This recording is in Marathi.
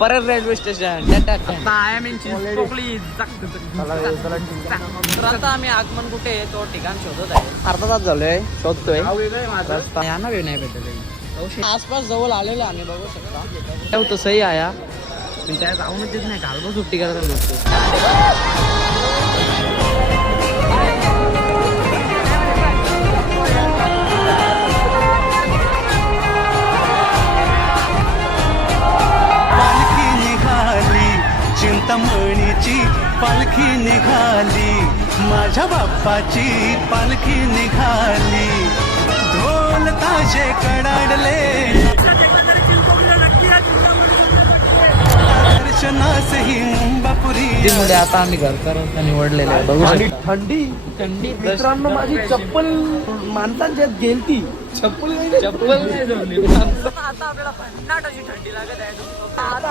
परत रेल्वे स्टेशन आता आम्ही आगमन कुठे आहे तो ठिकाण शोधत आहे. अर्धा तास झालोय शोधतोय. यांना वेळ नाही भेटत. आसपास जवळ आलेलो आम्ही बघू शकता. होतं सही आया मी काय जाऊनच देत नाही. घालतो सुट्टी करायला नसतो. चिंतामणीची पालखी निघाली, माझ्या बाप्पाची पालखी निघाली. ढोल ताशे कडाडले, दर्शनासही मुंबापुरी. आता आम्ही घरचा रस्ता निवडलेला आहे. बघू शकता. थंडी थंडी मित्रांनो, माझी चप्पल माणसांच्यात गेलती. चप्पल चप्पल नाही जमली. आता आपल्याला भन्नाट अशी थंडी लागत आहे. आता